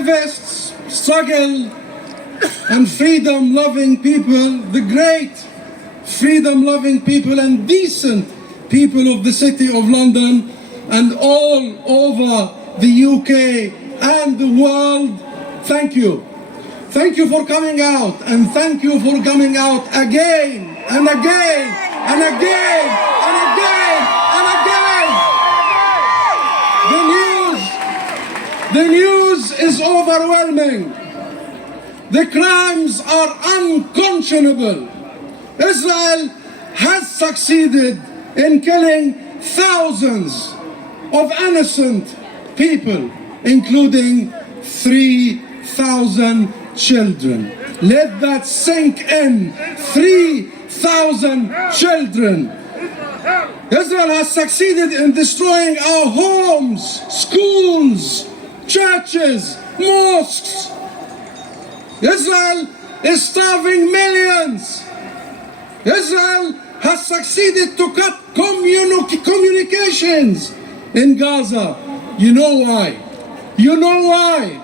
activists, struggle, and freedom-loving people, the great freedom-loving people and decent people of the City of London and all over the UK and the world, thank you. Thank you for coming out, and thank you for coming out again and again and again and again and again. The news is overwhelming. The crimes are unconscionable. Israel has succeeded in killing thousands of innocent people, including 3,000 children. Let that sink in. 3,000 children. Israel has succeeded in destroying our homes, schools, churches, mosques. Israel is starving millions. Israel has succeeded to cut communications in Gaza. You know why? You know why?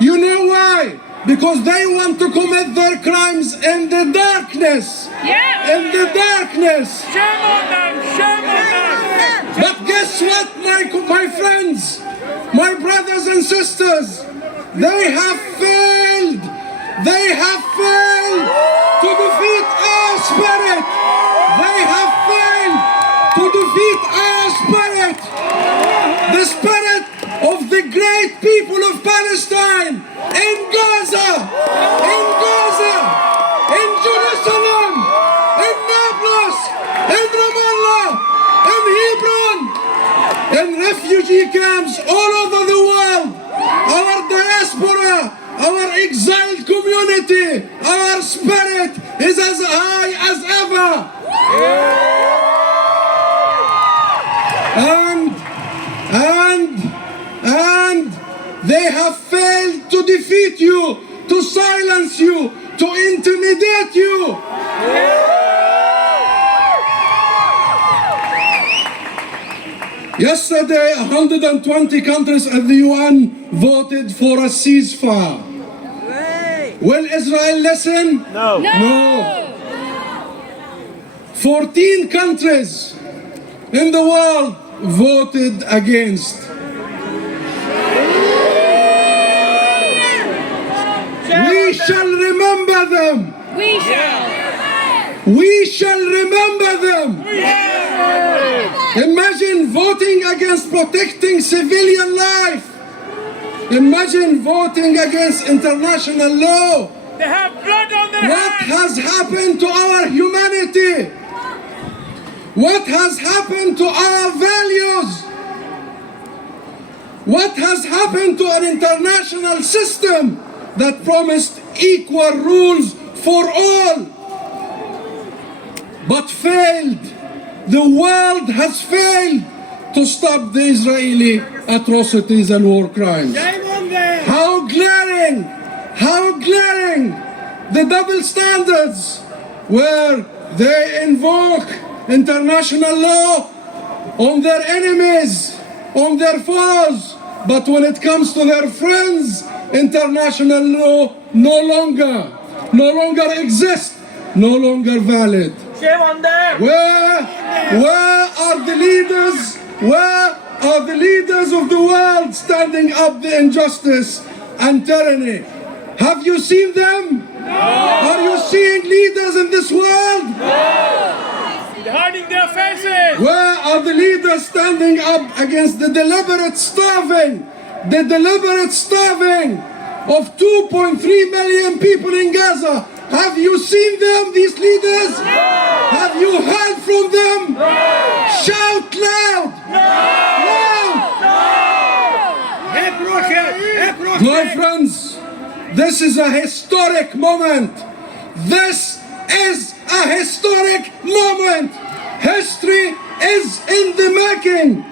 You know why? Because they want to commit their crimes in the darkness. Yeah. In the darkness. Shame on them! Shame on them! But guess what, my friends, my brothers and sisters? They have failed. They have failed to defeat our spirit. They have failed to defeat our spirit. The spirit of the great people of Palestine in Gaza, in Jerusalem, in Nablus, in Ramallah, in Hebron, in refugee camps all over the world. Our diaspora, our exiled community, our spirit is as high as ever. And they have failed to defeat you, to silence you, to intimidate you. Yesterday, 120 countries at the UN voted for a ceasefire. Will Israel listen? No. No. 14 countries in the world voted against. We shall remember them. We shall. We shall remember them. Imagine voting against protecting civilian life. Imagine voting against international law. They have blood on their What hands. has happened to our humanity? What has happened to our values? What has happened to an international system that promised equal rules for all, but failed? The world has failed to stop the Israeli atrocities and war crimes. Shame on them! How glaring the double standards where they invoke international law on their enemies, on their foes, but when it comes to their friends, international law no longer exists, no longer valid. Shame on them! Where are the leaders? Where are the leaders of the world standing up the injustice and tyranny? Have you seen them? No! Are you seeing leaders in this world? They're hiding their faces! Where are the leaders standing up against the deliberate starving of 2.3 million people in Gaza? Have you seen them, these leaders? No! Have you heard from them? No! Shout loud! Loud! My friends, this is a historic moment. This is a historic moment. History is in the making.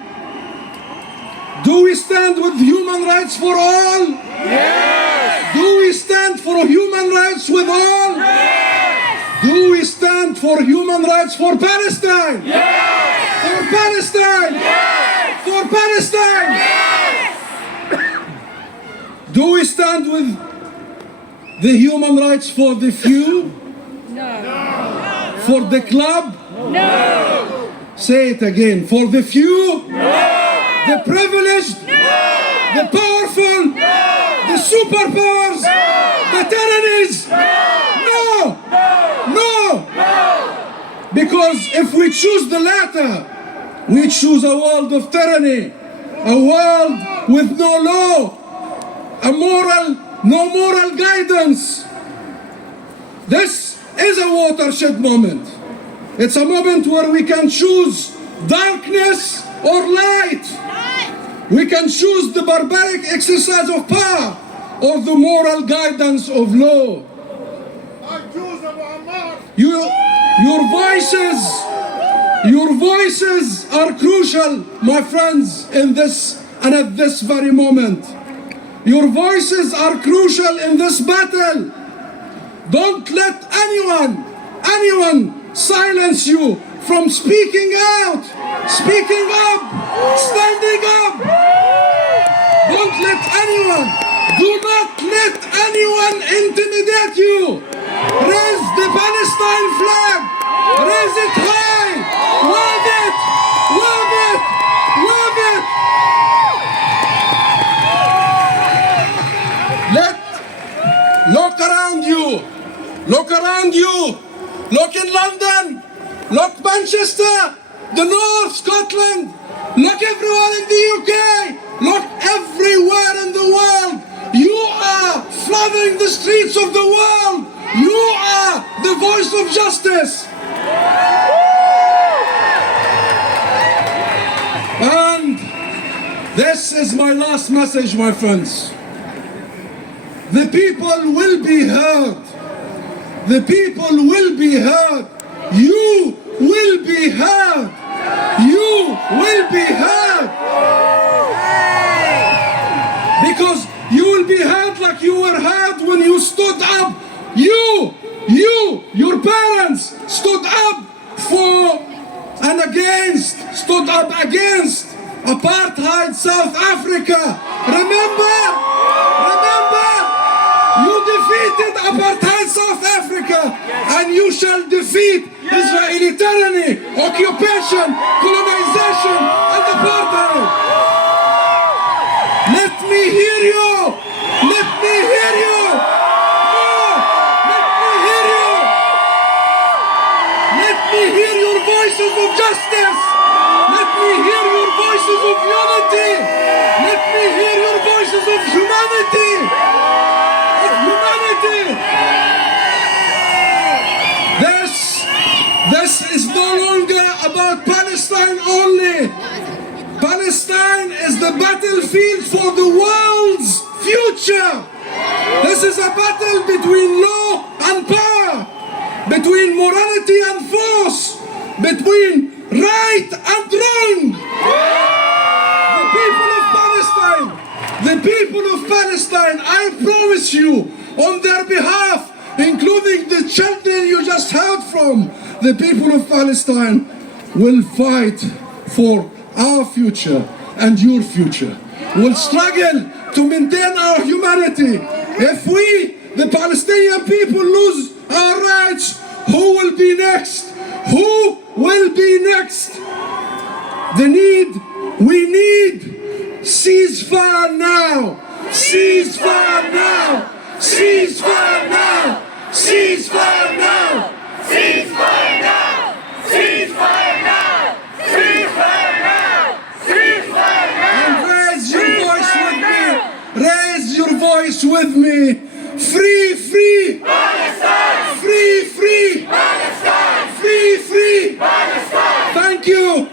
Do we stand with human rights for all? Yes! Do we stand for human rights with all? Yes! Do we stand for human rights for Palestine? Yes! For Palestine? Yes! For Palestine? Yes! Do we stand with the human rights for the few? No. For the club? No. Say it again. For the few? No. The privileged? No. The powerful? No. The superpowers? No. The tyrannies? No. No! No! Because if we choose the latter, we choose a world of tyranny, a world with no law, no moral guidance. This is a watershed moment. It's a moment where we can choose darkness or light. We can choose the barbaric exercise of power or the moral guidance of law. Your voices are crucial, my friends, in this and at this very moment. Your voices are crucial in this battle. Don't let anyone silence you from speaking out, speaking up, standing up. Don't let anyone, do not let anyone intimidate you. Raise the Palestine flag, raise it high, wave it, wave it, wave it. Look around you, look around you, look in London, look Manchester, the North, Scotland, look everywhere in the UK, look everywhere in the world. You are flooding the streets of the world. You are the voice of justice. And this is my last message, my friends. The people will be heard. The people will be heard. You will be heard. You will be heard. Because you will be heard like you were heard when you stood up. Your parents stood up for and against, stood up against apartheid South Africa. Remember? You defeated apartheid South Africa, and you shall defeat Israeli tyranny, occupation, colonization, and apartheid. Let me hear you. Let me hear you. Let me hear your voices of justice. Let me hear your voices of unity. Let me hear your voices of humanity. This is no longer about Palestine only. Palestine is the battlefield for the world's future. This is a battle between law and power, between morality and force, between right and wrong. The people of Palestine, I promise you, on their behalf, including the children you just heard from, the people of Palestine will fight for our future and your future. We'll struggle to maintain our humanity. If we, the Palestinian people, lose our rights, who will be next? Who will be next? We need ceasefire now. Ceasefire now. Ceasefire now. Ceasefire now. Ceasefire now! Ceasefire now! Ceasefire now! Ceasefire now! And raise your voice with me. Raise your voice with me. Free, free. Palestine! Free, free. Palestine! Free, free. Palestine! Thank you.